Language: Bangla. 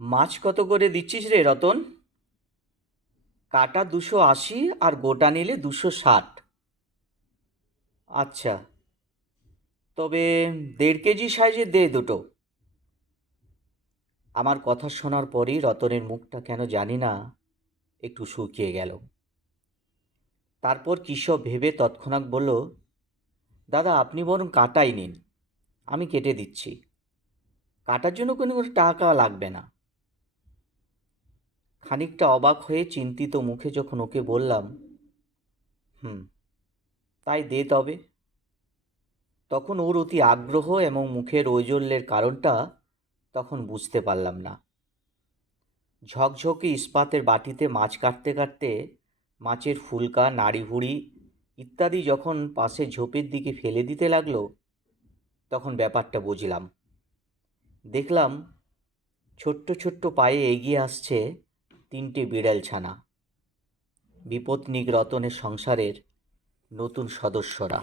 মাছ কত করে দিচ্ছিস রে রতন? কাটা 280 আর গোটা নিলে 260। আচ্ছা, তবে 1.5 কেজি সাইজের দে দুটো। আমার কথা শোনার পরই রতনের মুখটা কেন জানি না একটু শুকিয়ে গেল। তারপর কী সব ভেবে তৎক্ষণাৎ বলল, দাদা আপনি বরং কাটাই নিন, আমি কেটে দিচ্ছি। কাটার জন্য কোনো টাকা লাগবে না। খানিকটা অবাক হয়ে চিন্তিত মুখে যখন ওকে বললাম, হুম, তাই দে তবে, তখন ওর অতি আগ্রহ এবং মুখের ঔজ্জ্বল্যের কারণটা তখন বুঝতে পারলাম না। ঝকঝকে ইস্পাতের বাটিতে মাছ কাটতে কাটতে মাছের ফুলকা, নাড়িভুড়ি ইত্যাদি যখন পাশে ঝোপের দিকে ফেলে দিতে লাগলো, তখন ব্যাপারটা বুঝলাম। দেখলাম ছোট্ট ছোট্ট পায়ে এগিয়ে আসছে 3টে বিড়াল ছানা, বিপত্নিক রতনের সংসারের নতুন সদস্যরা।